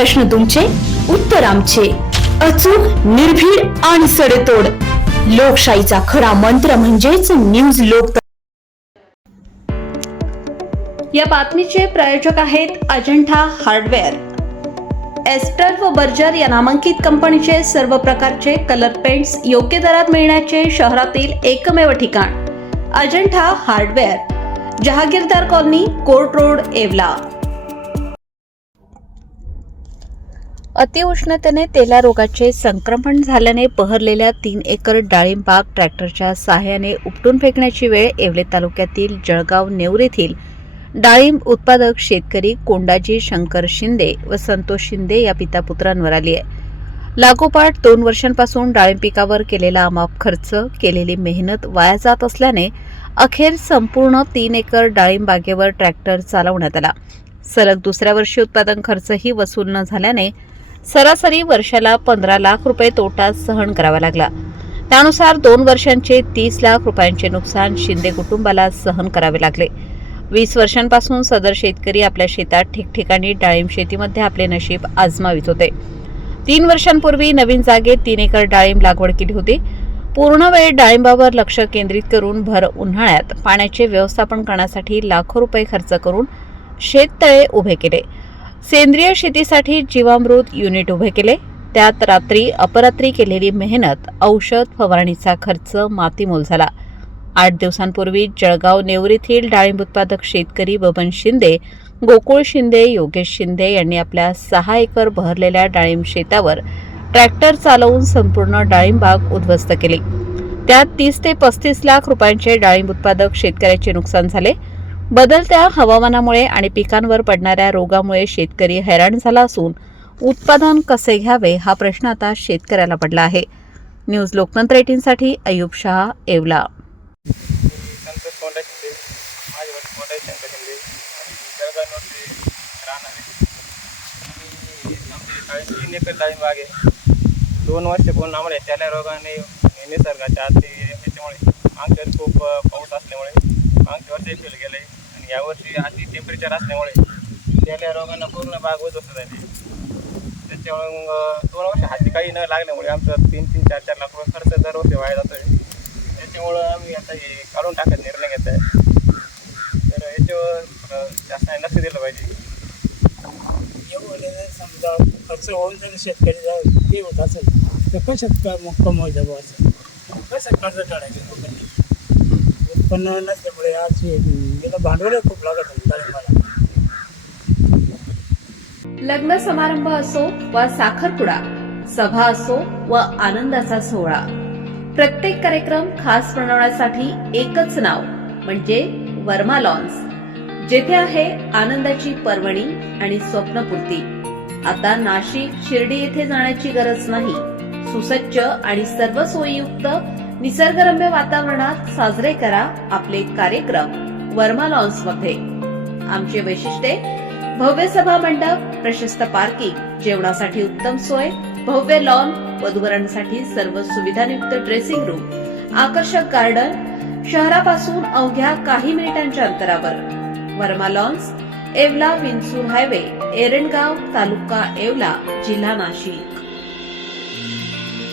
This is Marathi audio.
प्रश्न तुमचे, उत्तर आमचे. अचूक, निर्भीड आणि सडेतोड. लोकशाहीचा खरा मंत्र म्हणजेच न्यूज लोक. या बातमीचे प्रायोजक आहेत अजंठा हार्डवेअर. एस्ट्रल व बर्जर या नामांकित कंपनीचे सर्व प्रकारचे कलर पेंट्स योग्य दरात मिळण्याचे शहरातील एकमेव ठिकाण Ajanta hardware, Jahagirdar colony, court road, Yeola. अतिउष्णतेने तेला रोगाचे संक्रमण झाल्याने बहरलेल्या 3 एकर डाळिंब बाग ट्रॅक्टरच्या सहाय्याने उपटून फेकण्याची वेळ येवले तालुक्यातील जळगाव नेवर येथील डाळिंब उत्पादक शेतकरी कोंडाजी शंकर शिंदे व संतोष शिंदे या पितापुत्रांवर आली आहे. लागोपाठ 2 वर्षांपासून डाळिंब पिकावर केलेला अमाप खर्च, केलेली मेहनत वाया जात असल्याने अखेर संपूर्ण 3 एकर डाळिंब बागेवर ट्रॅक्टर चालवण्यात आला. सलग दुसऱ्या वर्षी उत्पादन खर्चही वसूल न झाल्याने सरासरी वर्षाला 15 लाख रुपये तोटा सहन करावा लागला. त्यानुसार 2 वर्षांचे 30 लाख रुपयांचे नुकसान शिंदे कुटुंबाला सहन करावे लागले. 20 वर्षांपासून सदर शेतकरी आपल्या शेतात ठिकठिकाणी डाळिंब शेतीमध्ये आपले नशीब आजमावित होते. 3 वर्षांपूर्वी नवीन जागेत 3 एकर डाळिंब लागवड केली होती. पूर्ण वेळ डाळिंबावर लक्ष केंद्रित करून भर उन्हाळ्यात पाण्याचे व्यवस्थापन करण्यासाठी लाखो रुपये खर्च करून शेततळे उभे केले. सेंद्रिय शेतीसाठी जीवामृत युनिट उभे केले. त्यात रात्री अपरात्री केलेली मेहनत, औषध फवारणीचा खर्च मातीमोल झाला. 8 दिवसांपूर्वी जळगाव नेवर येथील डाळिंब उत्पादक शेतकरी बबन शिंदे, गोकुळ शिंदे, योगेश शिंदे यांनी आपल्या 6 एकर बहरलेल्या डाळिंब शेतावर ट्रॅक्टर चालवून संपूर्ण डाळिंब बाग उद्ध्वस्त केली. त्यात 30 ते 35 लाख रुपयांचे डाळिंब उत्पादक शेतकऱ्याचे नुकसान झाले. बदलत्या हवामानामुळे आणि पिकांवर पडणाऱ्या रोगामुळे शेतकरी हैराण झाला असून उत्पादन कसे घ्यावे हा प्रश्न आता शेतकऱ्याला पडला आहे. न्यूज लोकतंत्र 18 साठी अयुब शाह, येवला. संतोष कोंडा शिंदे, माझे वडील कोंडाजी शंकर शिंदे, जळगाववरती राहणार आहे. आमची 3 एकर डाळिंब बाग आहे. 2 वर्ष पूर्ण आम्हाला त्याला रोगाने निसर्गाच्या याच्यामुळे मागच्या खूप पाऊस असल्यामुळे मागच्या वर्षी फेल गेलं आहे आणि यावर्षी अति टेम्परेचर असल्यामुळे त्याला रोगांना पूर्ण बाग उद्ध्वस्त झाली. त्याच्यामुळे मग 2 वर्ष हाती काही न लागल्यामुळे आमचं 3-3, 4-4 लाख रुपये खर्च दरवर्षी वाया जातो आहे. त्याच्यामुळं आम्ही आता हे काढून टाकत निर्णय घेत आहे. तर याच्यावर जास्त लक्ष दिलं पाहिजे. एवढं समजा खर्च होऊन जर शेतकरी ते होत असेल तर कशात कमवायचं बुवा असं, कसं कर्ज काढायचं लोकांनी. उत्पन्न नसल्यामुळे आज याला भांडवल खूप लागत आहे डाळिंबाला. लग्न समारंभ असो वा साखरपुडा, सभा असो व आनंदाचा सोहळा, प्रत्येक कार्यक्रम खास बनवण्यासाठी एकच नाव म्हणजे वर्मा लॉन्स, जेथे आहे आनंदाची पर्वणी आणि स्वप्नपूर्ती. आता नाशिक, शिर्डी येथे जाण्याची गरज नाही. सुसज्ज आणि सर्व सोयीयुक्त निसर्गरम्य वातावरणात साजरे करा आपले कार्यक्रम वर्मा लॉन्स मध्ये. आमचे वैशिष्ट्ये: भव्य सभा मंडप, प्रशस्त पार्किंग, जेवणासाठी उत्तम सोय, भव्य लॉन, वधूवरांसाठी सर्व सुविधायुक्त ड्रेसिंग रूम, आकर्षक गार्डन, शहरापासून अवघ्या काही मिनिटांच्या अंतरावर. वर्मा लॉन्स, येवला विंचूर हायवे, एरंडगाव, तालुका येवला, जिल्हा नाशिक.